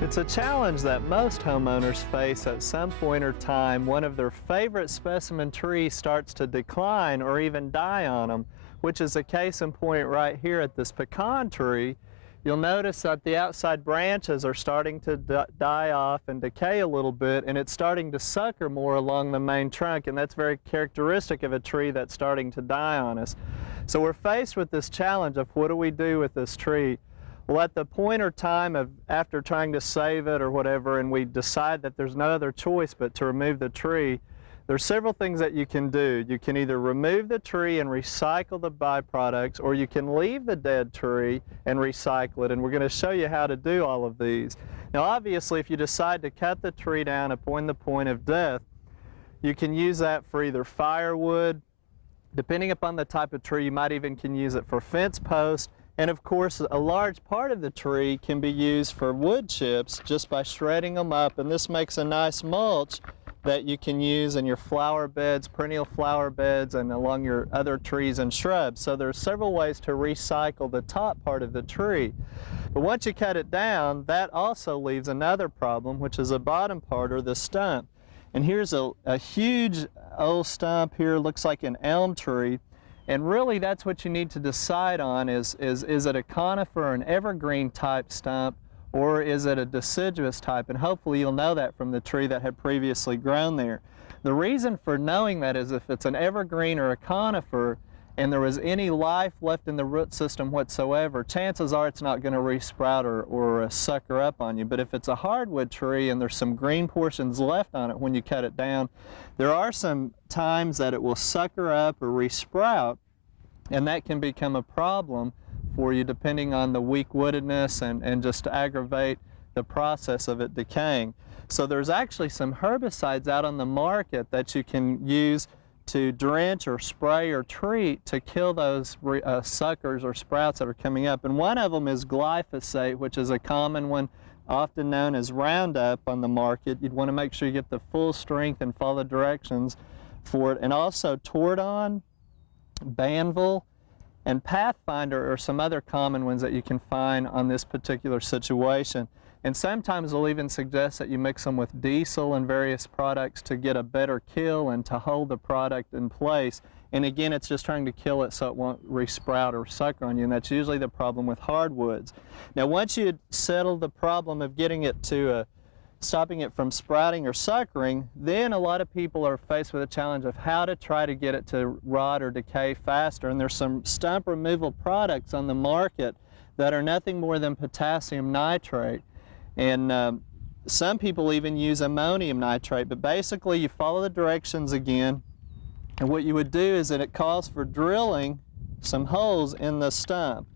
It's a challenge that most homeowners face at some point or time. One of their favorite specimen trees starts to decline or even die on them, which is a case in point right here at this pecan tree. You'll notice that the outside branches are starting to die off and decay a little bit, and it's starting to sucker more along the main trunk, and that's very characteristic of a tree that's starting to die on us. So we're faced with this challenge of what do we do with this tree? Well, at the point or time of after trying to save it or whatever, and we decide that there's no other choice but to remove the tree, there's several things that you can do. You can either remove the tree and recycle the byproducts, or you can leave the dead tree and recycle it, and we're going to show you how to do all of these. Now, obviously, if you decide to cut the tree down upon the point of death, you can use that for either firewood. Depending upon the type of tree, you might even can use it for fence posts. And of course, a large part of the tree can be used for wood chips just by shredding them up, and this makes a nice mulch that you can use in your flower beds, perennial flower beds, and along your other trees and shrubs. So there's several ways to recycle the top part of the tree. But once you cut it down, that also leaves another problem, which is the bottom part, or the stump. And here's a huge old stump here, looks like an elm tree. And really that's what you need to decide on is it a conifer, an evergreen type stump, or is it a deciduous type? And hopefully you'll know that from the tree that had previously grown there. The reason for knowing that is if it's an evergreen or a conifer and there was any life left in the root system whatsoever, chances are it's not going to resprout or sucker up on you. But if it's a hardwood tree and there's some green portions left on it when you cut it down, there are some times that it will sucker up or resprout, and that can become a problem for you depending on the weak woodedness and just to aggravate the process of it decaying. So there's actually some herbicides out on the market that you can use to drench or spray or treat to kill those suckers or sprouts that are coming up. And one of them is glyphosate, which is a common one, often known as Roundup on the market. You'd want to make sure you get the full strength and follow the directions for it. And also Tordon, Banville, and Pathfinder are some other common ones that you can find on this particular situation. And sometimes they'll even suggest that you mix them with diesel and various products to get a better kill and to hold the product in place. And again, it's just trying to kill it so it won't resprout or sucker on you, and that's usually the problem with hardwoods. Now, once you settle the problem of getting it to stopping it from sprouting or suckering, then a lot of people are faced with a challenge of how to try to get it to rot or decay faster. And there's some stump removal products on the market that are nothing more than potassium nitrate. And some people even use ammonium nitrate. But basically, you follow the directions again. And what you would do is that it calls for drilling some holes in the stump.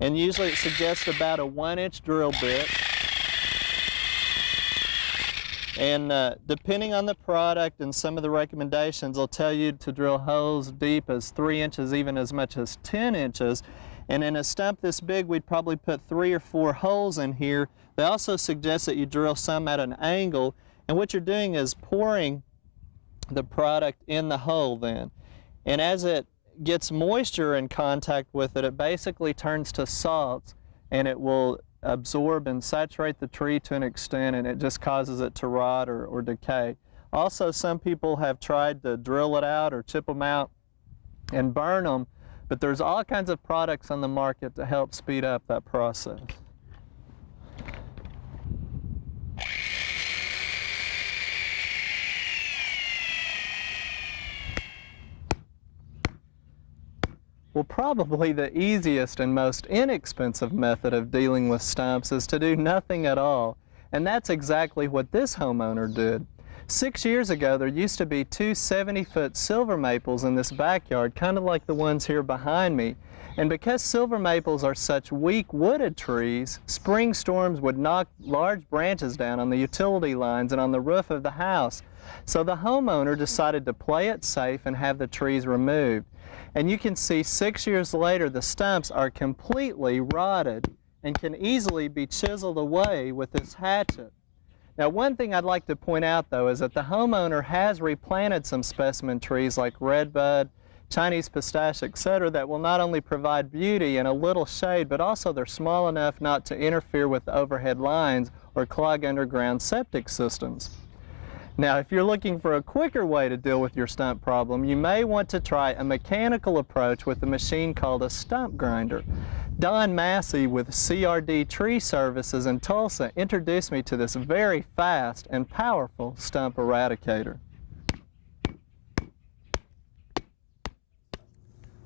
And usually it suggests about a 1-inch drill bit. And depending on the product and some of the recommendations, they'll tell you to drill holes deep as 3 inches, even as much as 10 inches. And in a stump this big, we'd probably put 3 or 4 holes in here. They also suggest that you drill some at an angle. And what you're doing is pouring the product in the hole then. And as it gets moisture in contact with it, it basically turns to salts, and it will absorb and saturate the tree to an extent, and it just causes it to rot or decay. Also, some people have tried to drill it out or chip them out and burn them, but there's all kinds of products on the market to help speed up that process. Well, probably the easiest and most inexpensive method of dealing with stumps is to do nothing at all. And that's exactly what this homeowner did. 6 years ago, there used to be 2 70-foot silver maples in this backyard, kind of like the ones here behind me. And because silver maples are such weak wooded trees, spring storms would knock large branches down on the utility lines and on the roof of the house. So the homeowner decided to play it safe and have the trees removed. And you can see 6 years later, the stumps are completely rotted and can easily be chiseled away with this hatchet. Now, one thing I'd like to point out, though, is that the homeowner has replanted some specimen trees like redbud, Chinese pistache, etc., that will not only provide beauty and a little shade, but also they're small enough not to interfere with the overhead lines or clog underground septic systems. Now, if you're looking for a quicker way to deal with your stump problem, you may want to try a mechanical approach with a machine called a stump grinder. Don Massey with CRD Tree Services in Tulsa introduced me to this very fast and powerful stump eradicator.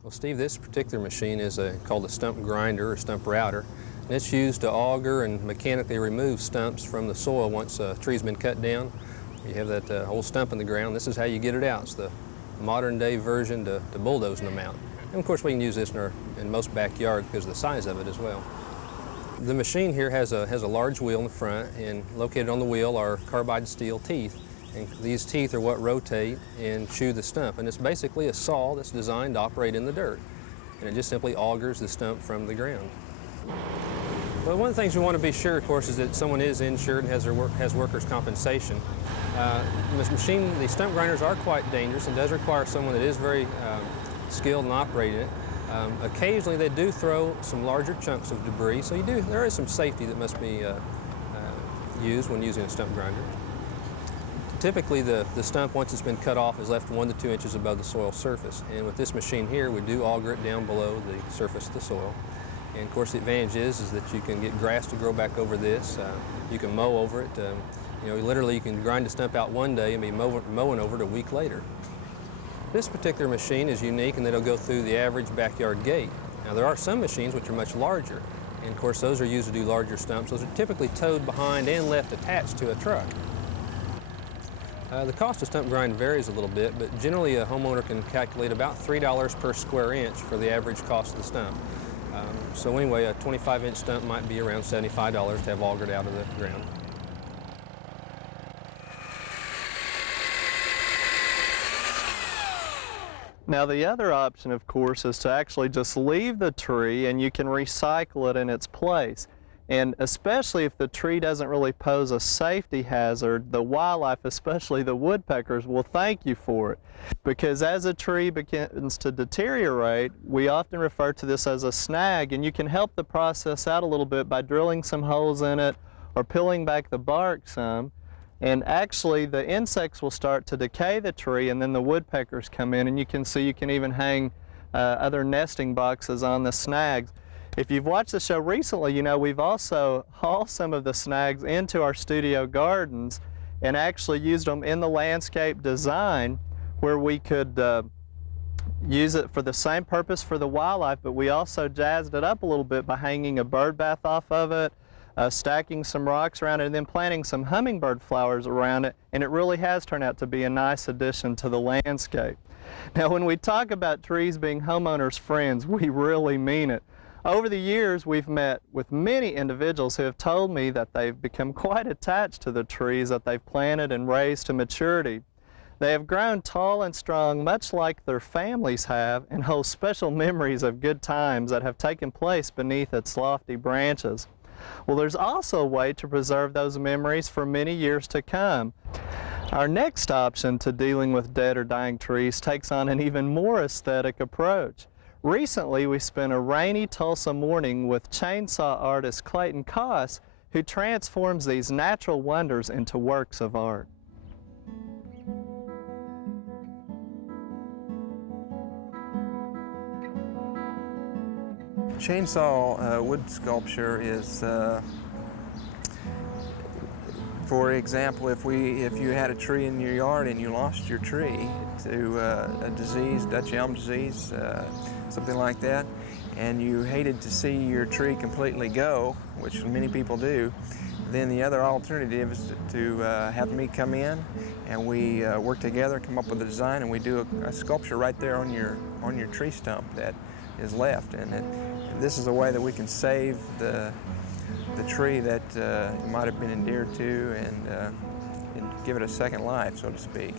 Well, Steve, this particular machine is called a stump grinder or stump router. And it's used to auger and mechanically remove stumps from the soil once a tree's been cut down. You have that old stump in the ground. This is how you get it out. It's the modern day version to bulldozing them out. And of course we can use this in most backyards because of the size of it as well. The machine here has a large wheel in the front, and located on the wheel are carbide steel teeth. And these teeth are what rotate and chew the stump. And it's basically a saw that's designed to operate in the dirt. And it just simply augers the stump from the ground. Well, one of the things we want to be sure, of course, is that someone is insured and has workers' compensation. This machine, the stump grinders are quite dangerous and does require someone that is very skilled in operating it. Occasionally they do throw some larger chunks of debris, so there is some safety that must be used when using a stump grinder. Typically the stump, once it's been cut off, is left 1 to 2 inches above the soil surface. And with this machine here, we do auger it down below the surface of the soil. And of course the advantage is that you can get grass to grow back over this. You can mow over it. Literally you can grind a stump out one day and be mowing over it a week later. This particular machine is unique in that it'll go through the average backyard gate. Now there are some machines which are much larger, and of course those are used to do larger stumps. Those are typically towed behind and left attached to a truck. The cost of stump grind varies a little bit, but generally a homeowner can calculate about $3 per square inch for the average cost of the stump. So anyway, a 25-inch stump might be around $75 to have augered out of the ground. Now the other option, of course, is to actually just leave the tree and you can recycle it in its place. And especially if the tree doesn't really pose a safety hazard, the wildlife, especially the woodpeckers, will thank you for it. Because as a tree begins to deteriorate, we often refer to this as a snag, and you can help the process out a little bit by drilling some holes in it or peeling back the bark some. And actually the insects will start to decay the tree, and then the woodpeckers come in, and you can see you can even hang other nesting boxes on the snags. If you've watched the show recently, you know we've also hauled some of the snags into our studio gardens and actually used them in the landscape design, where we could use it for the same purpose for the wildlife, but we also jazzed it up a little bit by hanging a bird bath off of it, stacking some rocks around it, and then planting some hummingbird flowers around it, and it really has turned out to be a nice addition to the landscape. Now when we talk about trees being homeowners' friends, we really mean it. Over the years, we've met with many individuals who have told me that they've become quite attached to the trees that they've planted and raised to maturity. They have grown tall and strong, much like their families have, and hold special memories of good times that have taken place beneath its lofty branches. Well, there's also a way to preserve those memories for many years to come. Our next option to dealing with dead or dying trees takes on an even more aesthetic approach. Recently, we spent a rainy Tulsa morning with chainsaw artist Clayton Koss, who transforms these natural wonders into works of art. Chainsaw wood sculpture is, for example, if you had a tree in your yard and you lost your tree to a disease, Dutch elm disease, something like that, and you hated to see your tree completely go, which many people do, then the other alternative is to have me come in and we work together, come up with a design, and we do a sculpture right there on your tree stump that is left. And this is a way that we can save the tree that you might have been endeared to and give it a second life, so to speak.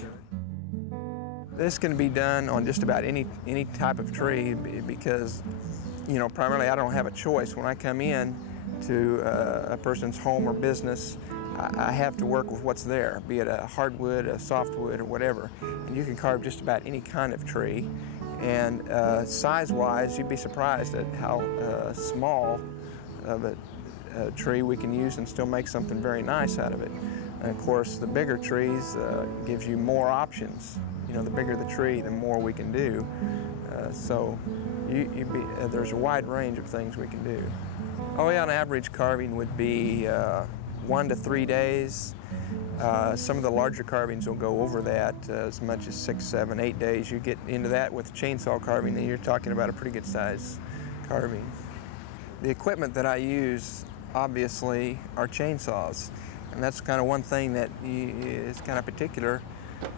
This can be done on just about any type of tree because, you know, primarily I don't have a choice. When I come in to a person's home or business, I have to work with what's there, be it a hardwood, a softwood, or whatever. And you can carve just about any kind of tree. And size-wise, you'd be surprised at how small of a tree we can use and still make something very nice out of it. And of course, the bigger trees gives you more options. You know, the bigger the tree, the more we can do. So there's a wide range of things we can do. Oh yeah, an average carving would be 1 to 3 days. Some of the larger carvings will go over that as much as 6, 7, 8 days. You get into that with chainsaw carving, and you're talking about a pretty good size carving. The equipment that I use, obviously, are chainsaws, and that's kind of one thing that is kind of particular,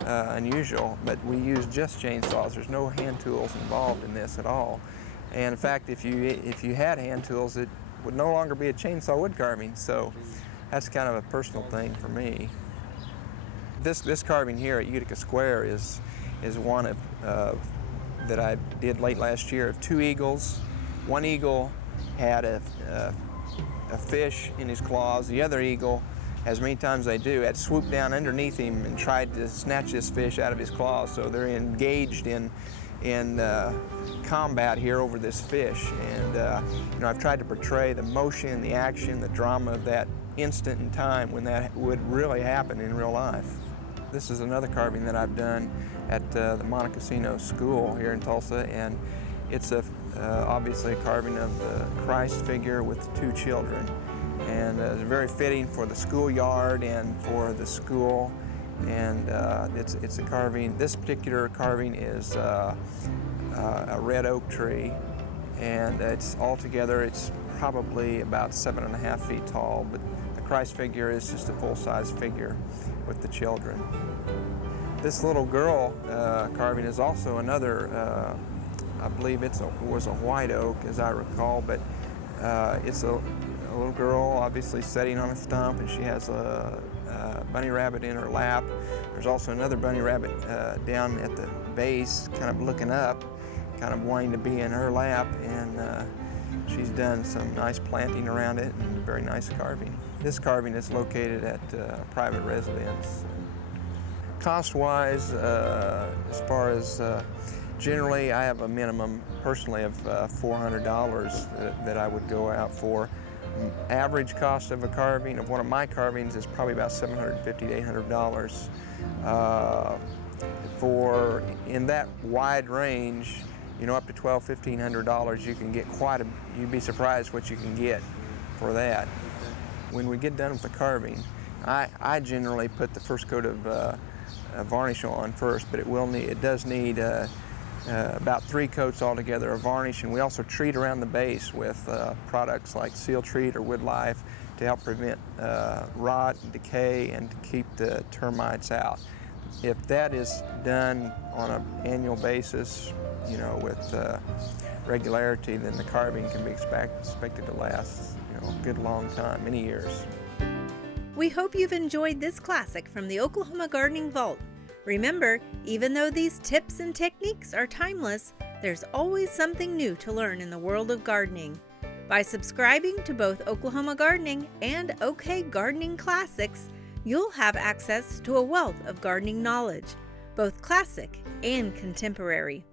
unusual, but we use just chainsaws. There's no hand tools involved in this at all. And in fact, if you had hand tools, it would no longer be a chainsaw wood carving, so that's kind of a personal thing for me. This carving here at Utica Square is one of that I did late last year of 2 eagles. One eagle had a fish in his claws. The other eagle, as many times they do, had swooped down underneath him and tried to snatch this fish out of his claws. So they're engaged in combat here over this fish. And you know, I've tried to portray the motion, the action, the drama of that instant in time when that would really happen in real life. This is another carving that I've done at the Montecasino School here in Tulsa, and it's obviously a carving of the Christ figure with 2 children. And it's very fitting for the schoolyard and for the school. And it's a carving. This particular carving is a red oak tree, and it's probably about 7.5 feet tall, but the Christ figure is just a full-size figure with the children. This little girl carving is also another, I believe was a white oak, as I recall, but it's a little girl obviously sitting on a stump, and she has a bunny rabbit in her lap. There's also another bunny rabbit down at the base, kind of looking up, kind of wanting to be in her lap, and she's done some nice planting around it and very nice carving. This carving is located at a private residence. Cost-wise, as far as generally, I have a minimum personally of $400 that I would go out for. Average cost of a carving, of one of my carvings, is probably about $750 to $800. In that wide range, you know, up to $1,200, $1,500, you can get you'd be surprised what you can get for that. When we get done with the carving, I generally put the first coat of varnish on first, but it does need about 3 coats altogether of varnish, and we also treat around the base with products like Seal Treat or Wood Life to help prevent rot and decay and to keep the termites out. If that is done on an annual basis, you know, with regularity, then the carving can be expected to last, you know, a good long time, many years. We hope you've enjoyed this classic from the Oklahoma Gardening Vault. Remember, even though these tips and techniques are timeless, there's always something new to learn in the world of gardening. By subscribing to both Oklahoma Gardening and OK Gardening Classics, you'll have access to a wealth of gardening knowledge, both classic and contemporary.